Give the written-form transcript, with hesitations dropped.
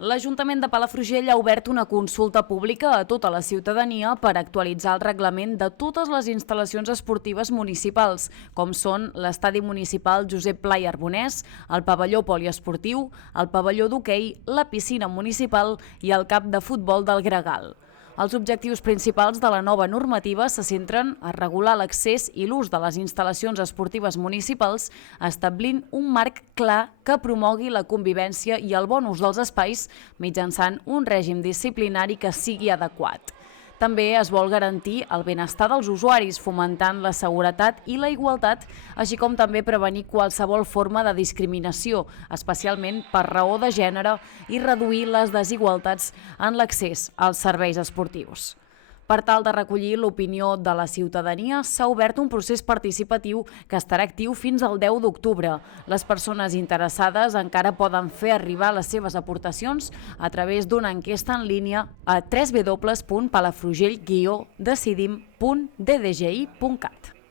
L'Ajuntament de Palafrugell ha obert una consulta pública a tota la ciutadania per actualitzar el reglament de totes les instal·lacions esportives municipals, com són l'estadi municipal Josep Pla i Arbonès, el pavelló poliesportiu, el pavelló d'hoquei, la piscina municipal i el camp de futbol del Gregal. Els objectius principals de la nova normativa se centren a regular l'accés i l'ús de les instal·lacions esportives municipals, establint un marc clar que promogui la convivència i el bon ús dels espais mitjançant un règim disciplinari que sigui adequat. També es vol garantir el benestar dels usuaris, fomentant la seguretat i la igualtat, així com també prevenir qualsevol forma de discriminació, especialment per raó de gènere, i reduir les desigualtats en l'accés als serveis esportius. Per tal de recollir l'opinió de la ciutadania, s'ha obert un procés participatiu que estarà actiu fins al 10 d'octubre. Les persones interessades encara poden fer arribar les seves aportacions a través d'una enquesta en línia a www.palafrugell-decidim.ddgi.cat.